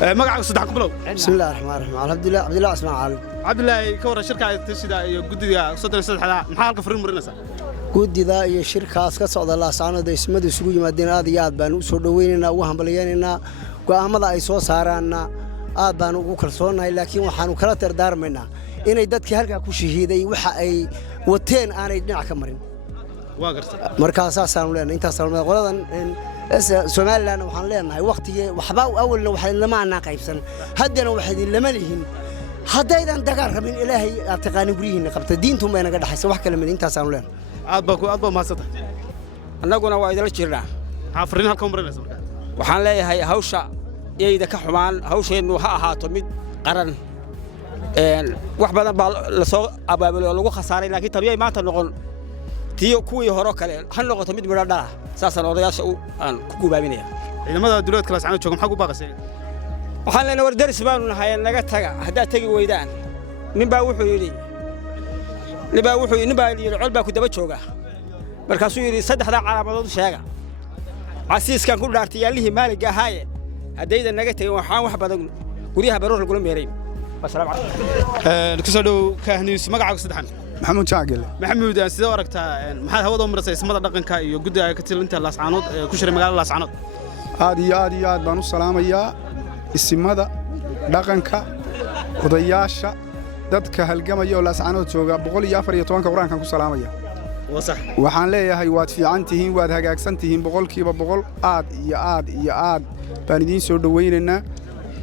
magacaaga saddex ku bilow. bismillaahir rahmaanir rahiim Cabdullaahi Ismaan Cali. Cabdullaahi ka waran shirka tashida iyo guddiga 33 maxaa halka fariin marinaysa? Guddida iyo shirkaas ka socda laasaanada ismadu isugu yimaadeen aad iyo aad baan u soo dhaweynaynaa ugu hambalyeynaa go'aamada ay soo saaraanna aad baan ugu kalsoonahay laakiin waxaanu kala dardaarmaynaa inay dadkii halka ku shahiiday waxa ay wateen aanay dhinac ka marin. waa gartay markaas aasaan leenahay intaas qoladan Soomaaliland waxaan leenahay waqtigii waxba awalna waxa lama ana qaybsan haddana waxa lama lihin haddaydan dagaal rabin ilaahay aad taqaan gurihiina qabta diintu ma inaga dhaxaysa wax kale ma intaas aan leenahay aad baa maasada annaguna waa idin jirnaa fariin halka marinaysa markaa waxaan leeyahay hawsha iyada ka xumaan hawsheenu ha ahaato mid qaran wax badan baa la soo abaabulay oo lagu khasaaray laakiin tabiyay maanta noqon tiyo kuwii hore kale ha noqoto mid midho dhala saasan odayaasha aan ku gubaabinaya ciidamada dawladda kala socon jooga maxaa ku baaqasay waxaan leenahay war daris baanu nahay naga taga haddaa tagi weydaan nin baa wuxuu yidhi col baa ku daba jooga markaasuu yidhi saddexdaa calaamadood sheega casiiskan ku dhaartay yaalihii maaligga ahaaye haddaydan naga tagin waxaan wax badan guryaha baroor lagula meerayn assalaamu calaykum kusoo dhow kaahniis magacaaga saddexan maxamuud jaagil maxamuud sidoo aragtaa maxaad hawada u marasay ismada dhaqanka iyo guddiga ka tilinta laascaanood ku shiray magaalada laascaanood aad iyo aad baan u salaamayaa isimada dhaqanka odayaasha dadka halgamaya oo laascaanood jooga 114 quraankan ku salaamaya waxaan leeyahay waad fiican tihiin waad hagaagsan tihiin boqolkiiba boqol aad iyo aad baan idiin soo dhaweynaynaa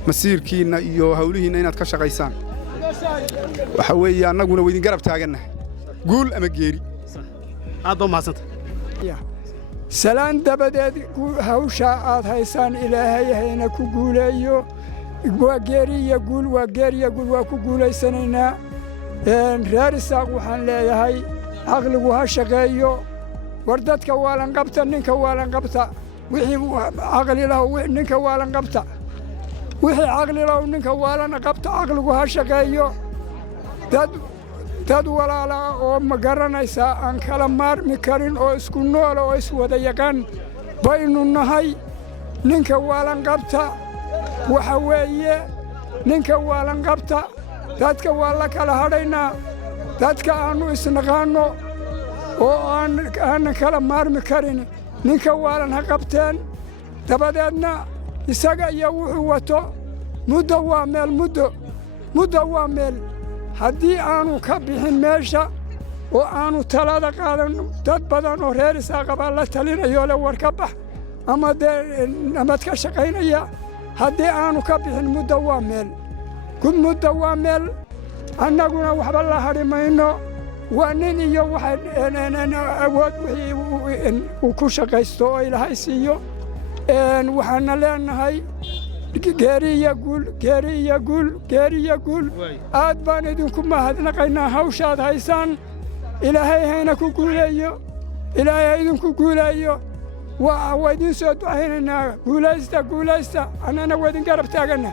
masiirkiina iyo hawlihiina inaad ka shaqaysaan waxa weeye annaguna weydin garab taagannahay guul ama geeri aad baa mahadsantahay salaan dabadeed hawsha aad haysaan ilaahay hayna ku guuleeyo waa geeri iyo guul waa ku guulaysanaynaa reer isaaq waxaan leeyahay caqligu ha shaqeeyo war dadka waalan qabta ninka waalan qabta wixii caqli lahu ninka waalan qabta wixii caqli lahu ninka waalan qabta caqligu ha shaqeeyo dad walaala oo ma garanaysaa aan kala maarmi karin oo isku nool oo iswada yaqaan baynu nahay ninka waalan qabta waxa weeye ninka waalan qabta dadka waa la kala hadhaynaa dadka aannu isnaqaanno oo aanan kala maarmi karin ninka waalan ha qabteen dabadeedna isaga iyo wuxuu wato muddo waa meel haddii aanu ka bixin meesha oo aanu talada qaadan dad badan oo reer isaaqabaa la talinayo le war ka bax ama dee nabad ka shaqaynaya haddii aanu ka bixin muddo waa meel annaguna waxba la hadhi mayno waa nin iyo awood wixii uu ku shaqaysto oo ilaahay siiyo waxaana leenahay geeri iyo guul aad baan idinku mahadnaqaynaa hawshaad haysaan ilaahay hayna ku guuleeyo ilaahay ha idinku guuleeyo waa idiin soo ducaynaynaa guulaysta annana waa idin garab taaganna